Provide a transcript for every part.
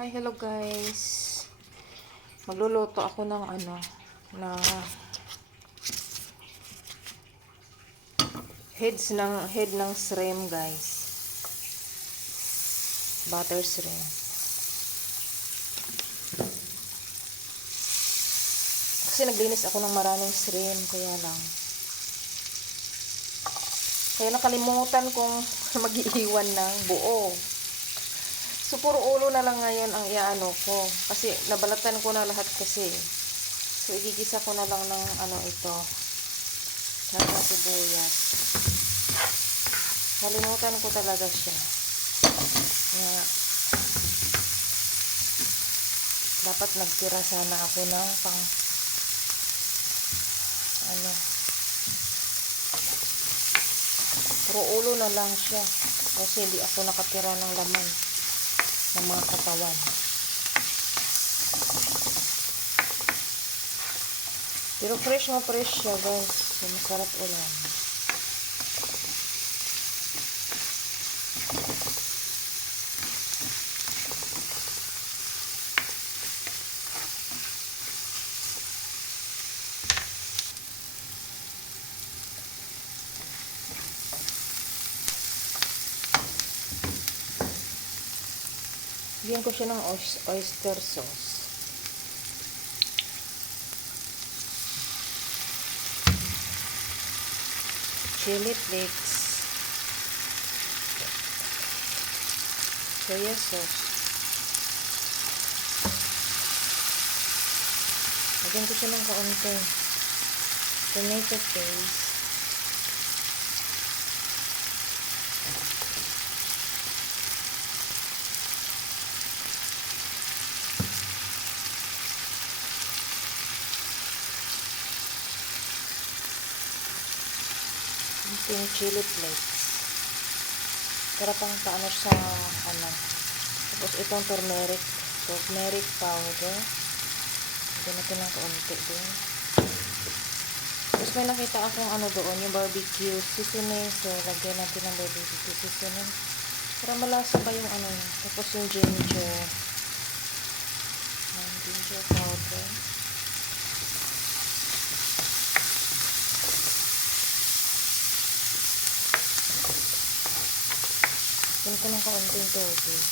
Hi, hello guys. Magluluto ako ng na head ng shrimp, guys. Butter shrimp. Kasi naglinis ako ng maraming shrimp, kaya nakalimutan kong mag-iiwan ng buo. So, puro ulo na lang ngayon ang iaano ko. Kasi, nabalatan ko na lahat kasi. So, igigisa ko na lang ng ito. Saka sibuyas. Kalimutan ko talaga siya. Kaya, dapat nagtira sana ako ng puro ulo na lang siya. Kasi, hindi ako nakatira ng laman ng mga katawan. Pero fresh siya, guys. So, masarap ulam. Bigyan ko siya ng oyster sauce. Chili flakes. Soya sauce. Bigyan ko siya ng kaunti. Tomato paste. Yung chili flakes. Para pang paano sa Tapos itong turmeric powder. Lagyan natin ng kaunti din. Tapos may nakita akong doon, yung barbecue seasoning. So, lagyan natin ng barbecue seasoning. Para malasa pa yung Tapos yung ginger powder. Lagyan ko ng kaunting tubig.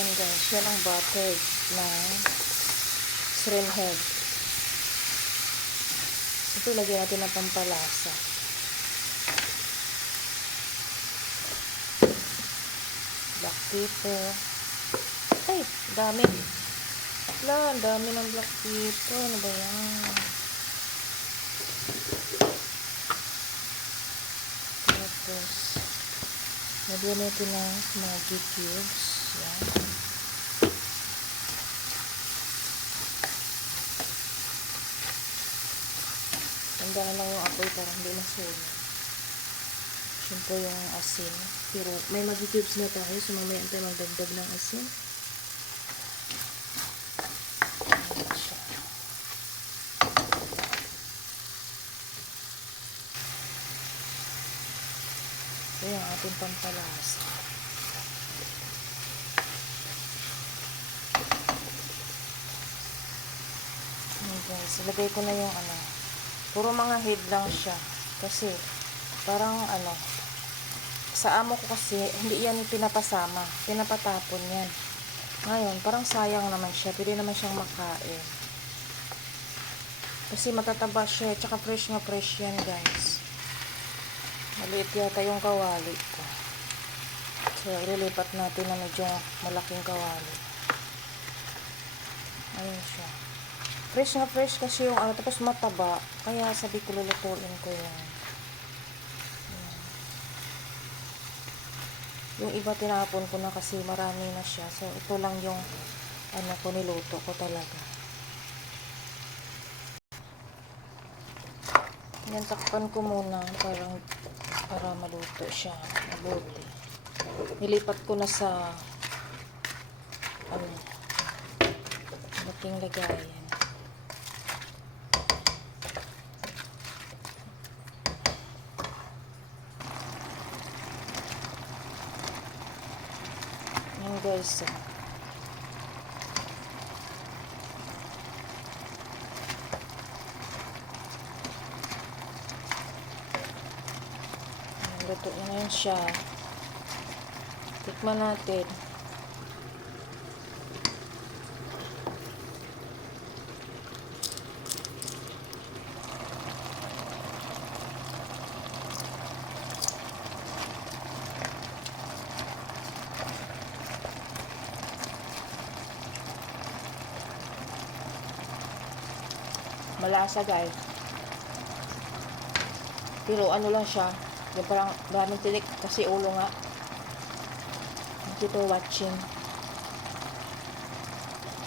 Yan guys, yan ang butter ng shrimp head. Ito lagyan natin ng pampalasa. Black pepper. Ay, dami. Ang dami ng black pepper. Ano ba yan? Tapos, lagyan natin ng Maggi cubes. Yan. Tandaan lang yung apoy para hindi masunog. Siyempre yung asin. Pero may Maggi cubes na tayo. So mamaya tayo magdagdag ng asin. Ayan siya. Ito yung ating pampalasa. Guys, ilagay ko na yung puro mga head lang siya kasi parang sa amo ko kasi hindi yan pinapasama, pinapatapon yan. Ngayon parang sayang naman siya, pwede naman siyang makain kasi matataba siya, tsaka fresh yan guys. Maliit yata yung kawali ko, so ililipat natin na medyo malaking kawali. Ayun siya. Fresh kasi yung tapos mataba. Kaya sabi ko lulutuin ko yan. Yung iba tinapon ko na kasi marami na siya. So, ito lang yung ko niluto ko talaga. Yan, takpan ko muna para maluto siya. Mabuti. Nilipat ko na sa ating lagayan. guys. Luto na yan siya. Tikman natin. Malasa guys. Pero ano lang siya. Yung parang daming tinik kasi ulo nga. Thank you for watching.